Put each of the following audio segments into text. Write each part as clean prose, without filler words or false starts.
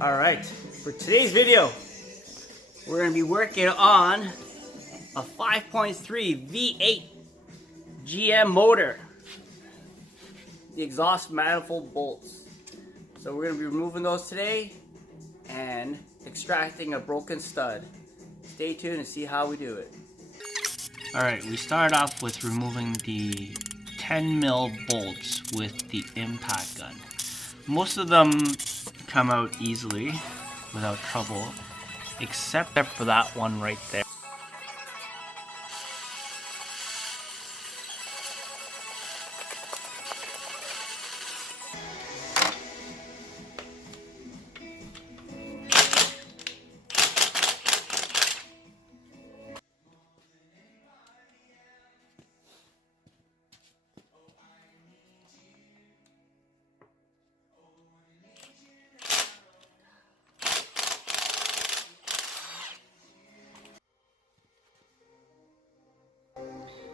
Alright, for today's video, we're going to be working on a 5.3 V8 GM motor. The exhaust manifold bolts. So we're going to be removing those today and extracting a broken stud. Stay tuned and see how we do it. Alright, we start off with removing the 10mm bolts with the impact gun. Most of them come out easily without trouble, except for that one right there.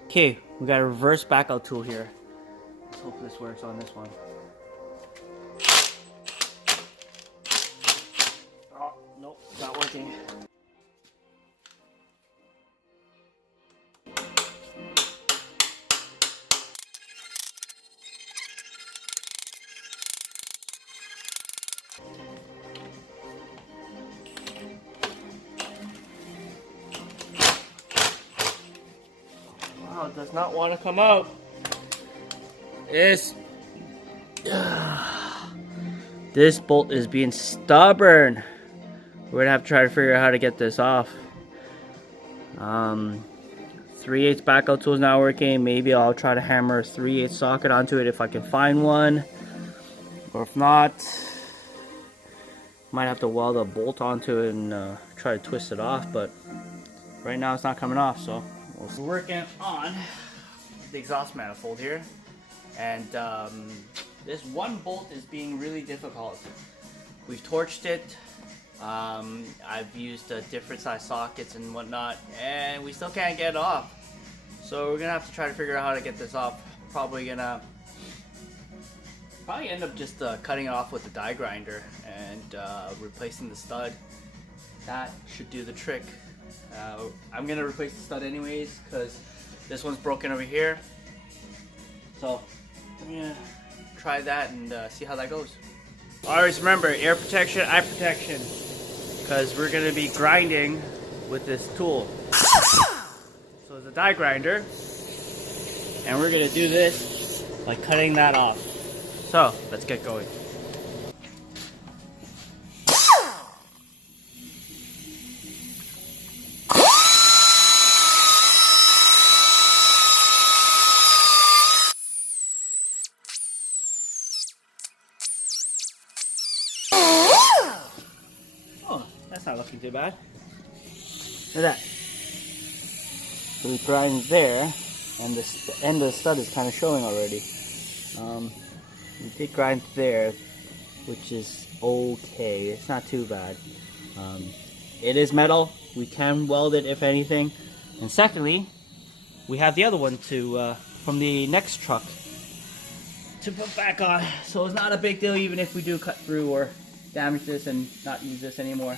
Okay, we got a reverse back out tool here. Let's hope this works on this one. Oh, nope, not working. Wow, it does not want to come out. This bolt is being stubborn. We're gonna have to try to figure out how to get this off. 3/8 back out tool is not working. Maybe I'll try to hammer a 3/8 socket onto it if I can find one, or if not, might have to weld a bolt onto it and try to twist it off. But right now it's not coming off, so we're working on the exhaust manifold here, and this one bolt is being really difficult. We've torched it. I've used different size sockets and whatnot, and we still can't get it off. So we're gonna have to try to figure out how to get this off. Probably end up just cutting it off with a die grinder and replacing the stud. That should do the trick. I'm gonna replace the stud anyways because this one's broken over here. So I'm gonna try that and see how that goes. Always remember, air protection, eye protection, because we're gonna be grinding with this tool. So it's a die grinder, and we're gonna do this by cutting that off. So let's get going. That's not looking too bad. Look at that. So we grind there, and the end of the stud is kind of showing already. We did grind there, which is okay. It's not too bad. It is metal. We can weld it if anything. And secondly, we have the other one to from the next truck to put back on. So it's not a big deal even if we do cut through or damage this and not use this anymore.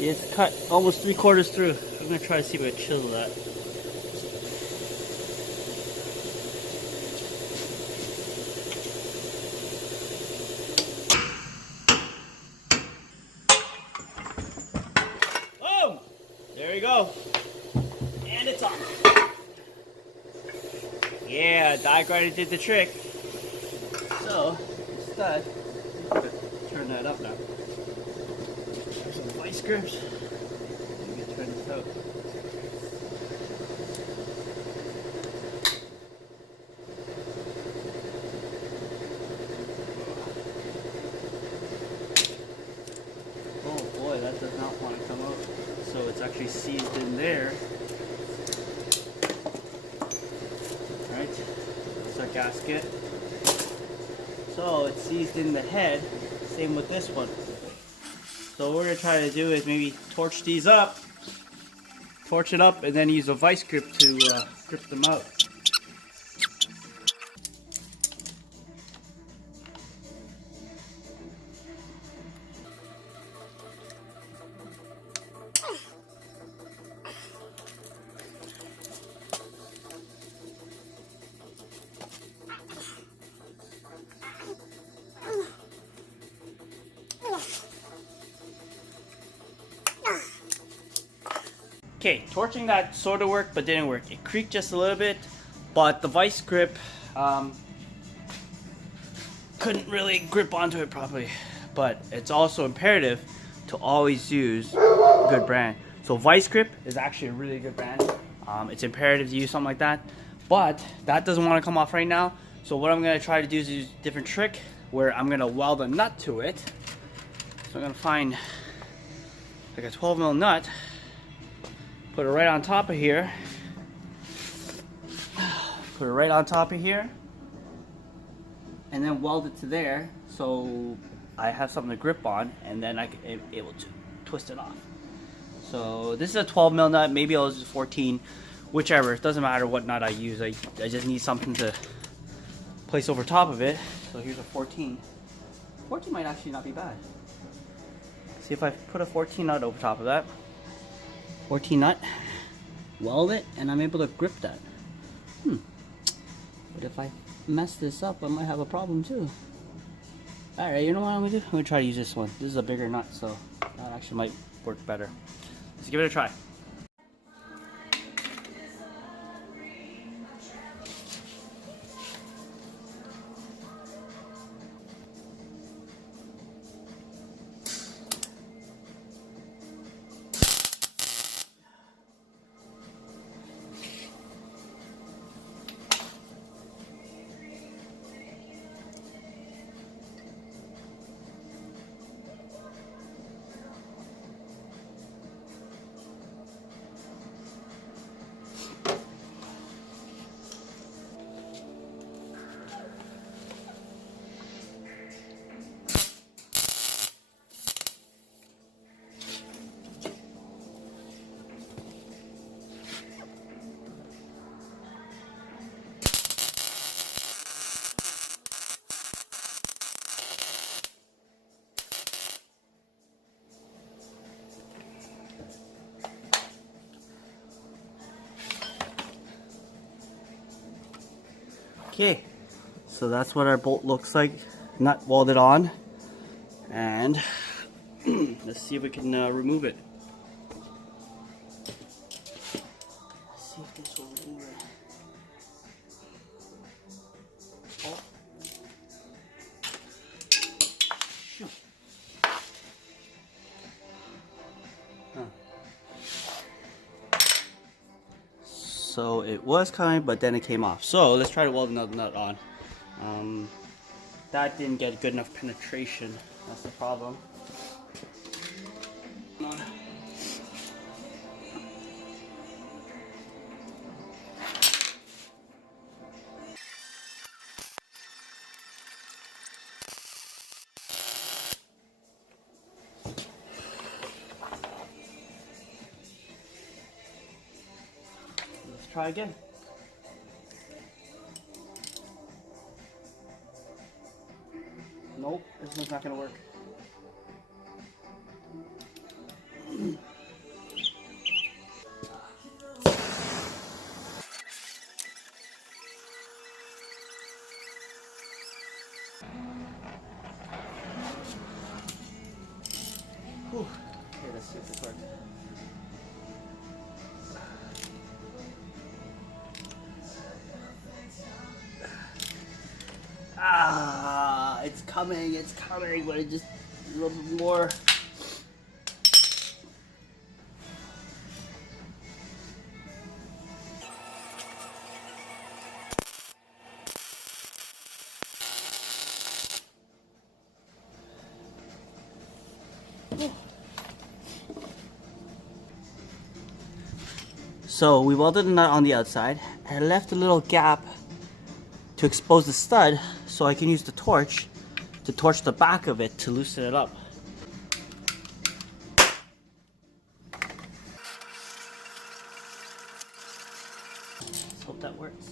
It's cut almost 3/4 through. I'm gonna try to see if I can chisel that. Boom! There you go. And it's off. Yeah, die grinder did the trick. So, the stud, turn that up now. There's some vice grips. Let me turn this out. Oh boy, that does not want to come out. So it's actually seized in there. gasket. So it's seized in the head. Same with this one. So what we're gonna try to do is maybe torch these up, torch it up, and then use a vice grip to grip them out. Okay, torching that sort of worked, but didn't work. It creaked just a little bit, but the vice grip couldn't really grip onto it properly. But it's also imperative to always use a good brand. So vice grip is actually a really good brand. It's imperative to use something like that, but that doesn't want to come off right now. So what I'm gonna try to do is use a different trick where I'm gonna weld a nut to it. So I'm gonna find like a 12mm nut. Put it right on top of here. Put it right on top of here. And then weld it to there so I have something to grip on, and then I can be able to twist it off. So this is a 12mm nut, maybe I'll use 14, whichever. It doesn't matter what nut I use. I just need something to place over top of it. So here's a 14. 14 might actually not be bad. See if I put a 14 nut over top of that. 14 nut, weld it, and I'm able to grip that. But if I mess this up, I might have a problem too. Alright, you know what I'm gonna do? I'm gonna try to use this one. This is a bigger nut, so that actually might work better. Let's give it a try. Okay, so that's what our bolt looks like, nut welded on, and let's see if we can remove it. Let's see if this will remove it. Oh. Shoot. Huh. So it was coming, but then it came off. So let's try to weld another nut on. That didn't get good enough penetration. That's the problem. Let's try again. Nope, this one's not gonna work. Whew. Okay, let's see if this works. Ah, it's coming, but it just a little bit more. So we welded the nut on the outside. I left a little gap to expose the stud so I can use the torch to torch the back of it to loosen it up. Let's hope that works.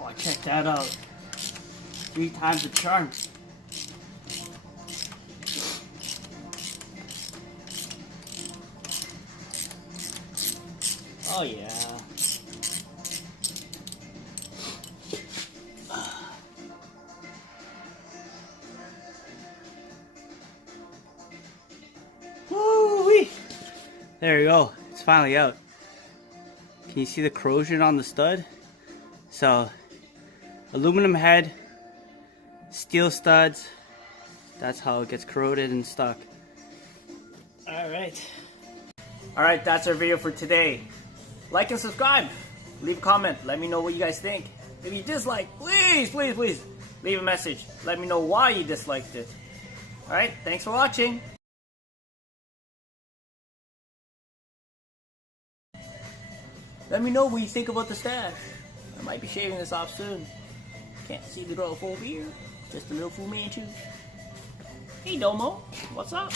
Oh, check that out. 3 times the charm. Oh yeah. Woo-wee. There you go. It's finally out. Can you see the corrosion on the stud? So, aluminum head, steel studs. That's how it gets corroded and stuck. Alright. Alright, that's our video for today. Like and subscribe. Leave a comment. Let me know what you guys think. If you dislike, please leave a message. Let me know why you disliked it. Alright, thanks for watching. Let me know what you think about the stash. I might be shaving this off soon. Can't see the girl full beard. Just a little Fu Manchu. Hey Domo, what's up?